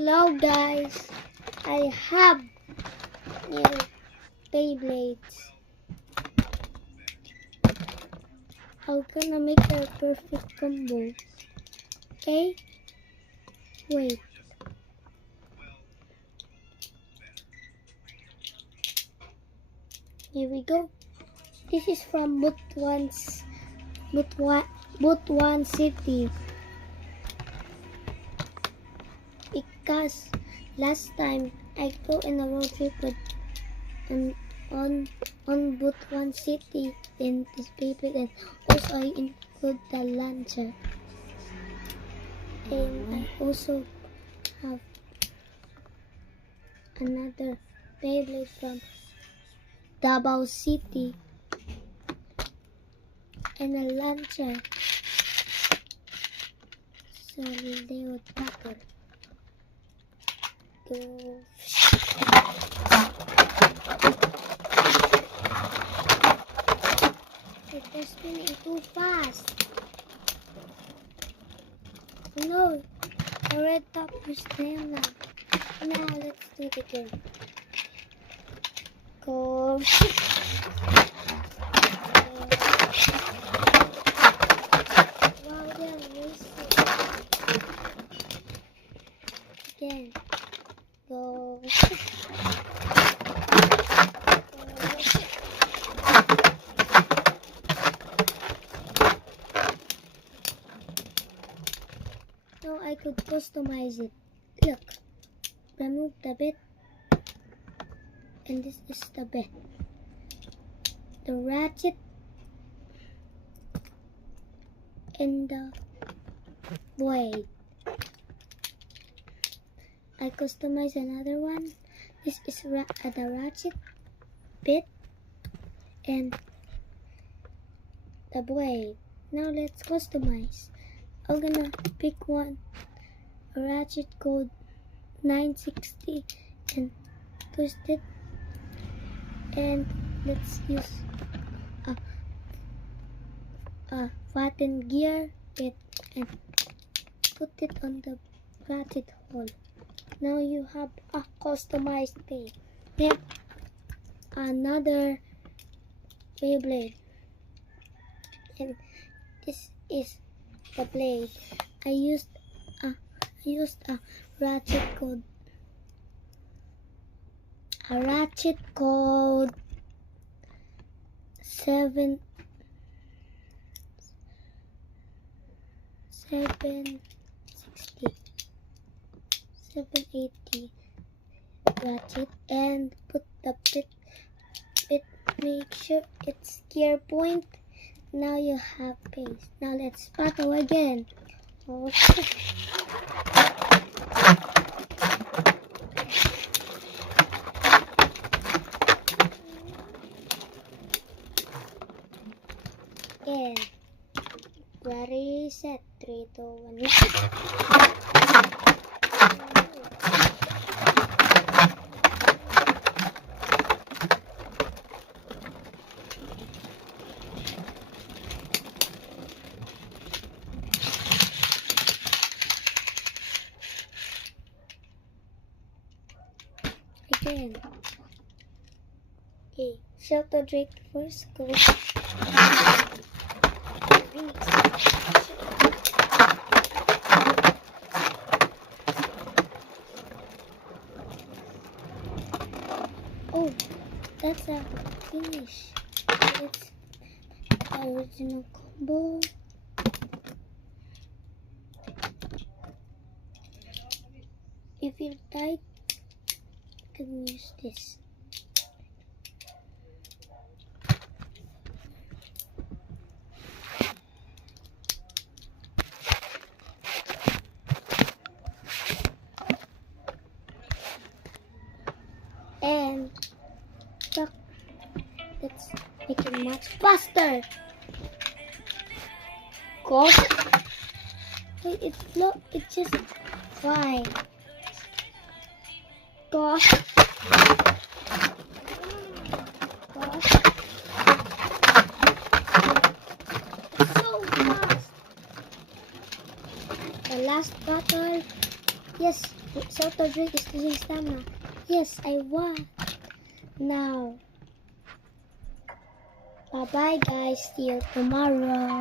Hello guys, I have new Beyblades. I'm gonna make a perfect combo. Okay? Wait. Here we go. This is from Butuan City. Because last time I go in a road trip with on Butuan City in this paper, and also I include the Lancer, and I also have another Beyblade from Davao City and a Lancer. So Leo Tucker. Go. It was spinning too fast. No, the red top is there now. Now let's do it again. Go. Wow, they're racing. Again. Go. Now I could customize it. Look, remove the bit, and this is the bit. The ratchet and the blade. I customize another one. This is the ratchet bit and the blade. Now let's customize. I'm gonna pick one, a ratchet code 960, and twist it, and let's use a flattened gear bit and put it on the ratchet hole. Now you have a customized thing. Then another Beyblade, and this is the blade. I used a ratchet code. A ratchet code 780 ratchet, and put the bit, make sure it's gear point. Now you have pace. Now let's battle again. Okay. Again. Ready, set, 3, 2, 1. Again. Okay, Shelter Drake first. Go. Oh, that's a finish. It's the original combo. If you're tight, you can use this. And let's make it much faster. Gosh, wait, it's just fine. Gosh. It's so fast. The last battle, yes, soda drink is losing stamina. Yes, I won. Now, bye-bye guys. See you tomorrow.